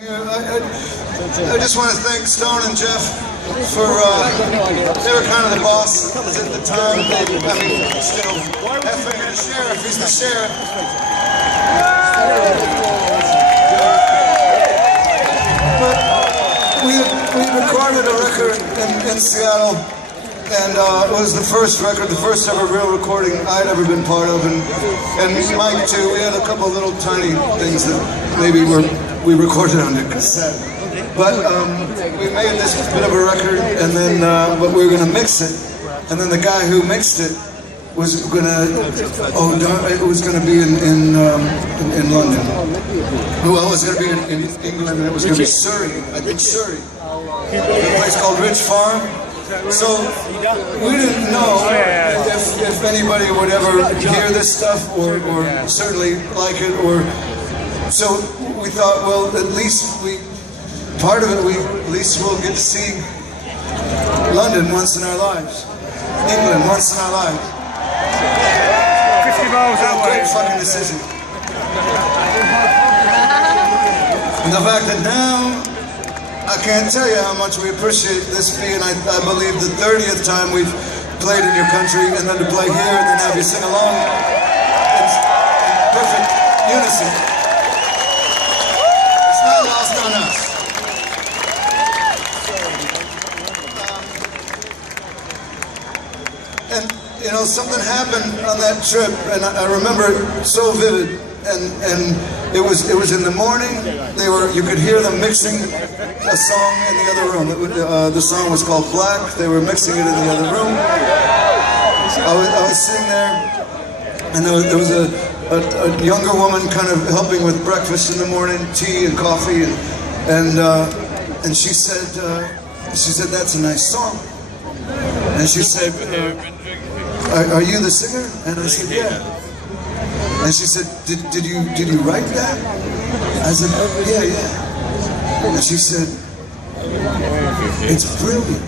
I just want to thank Stone and Jeff for, they were kind of the boss at the time. I mean, still, effing the sheriff, he's the sheriff. But we recorded a record in Seattle, and it was the first record, the first ever real recording I'd ever been part of, and Mike too. We had a couple of little tiny things that maybe we recorded on the cassette. But we made this bit of a record, and then but we were going to mix it, and then the guy who mixed it was going to, it was going to be in London. Well, it was going to be in England, and it was going to be Surrey, I think Surrey, a place called Rich Farm. So we didn't know if anybody would ever hear this stuff or certainly like it, or so we thought, well, at least part of it, at least we'll get to see London once in our lives, England once in our lives. 50 miles that way. Great fucking decision. And the fact that now, I can't tell you how much we appreciate this being, I believe, the 30th time we've played in your country, and then to play here and then have you sing along in perfect unison. It's not lost on us. And, you know, something happened on that trip, and I remember it so vivid, and it was in the morning. You could hear them mixing a song in the other room. The song was called Black. They were mixing it in the other room. I was sitting there, and there was a younger woman kind of helping with breakfast in the morning, tea and coffee, and she said, "That's a nice song." And she said, "Are you the singer?" And I said, "Yeah." And she said, "Did you write that?" I said, "Yeah." And she said, "It's brilliant."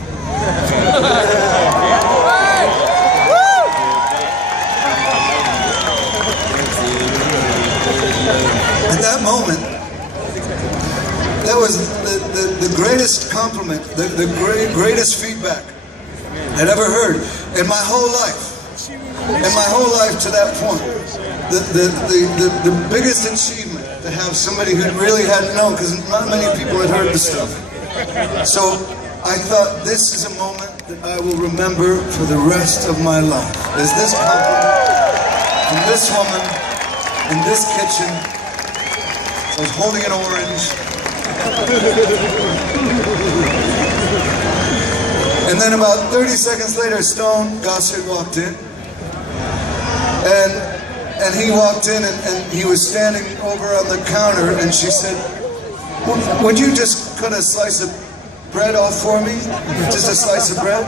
At that moment, that was the greatest compliment, the greatest feedback I'd ever heard in my whole life. In my whole life to that point. The biggest achievement to have somebody who really hadn't known, because not many people had heard the stuff. So I thought, this is a moment that I will remember for the rest of my life. Is this compliment from this woman in this kitchen. I was holding an orange. And then about 30 seconds later, Stone Gossard walked in. And he walked in, and he was standing over on the counter, and she said, "Would you just cut a slice of bread off for me? Just a slice of bread?"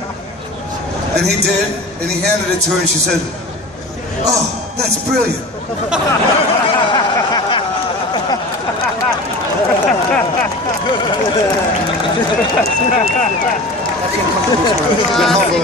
And he did, and he handed it to her, and she said, "Oh, that's brilliant." Been humble.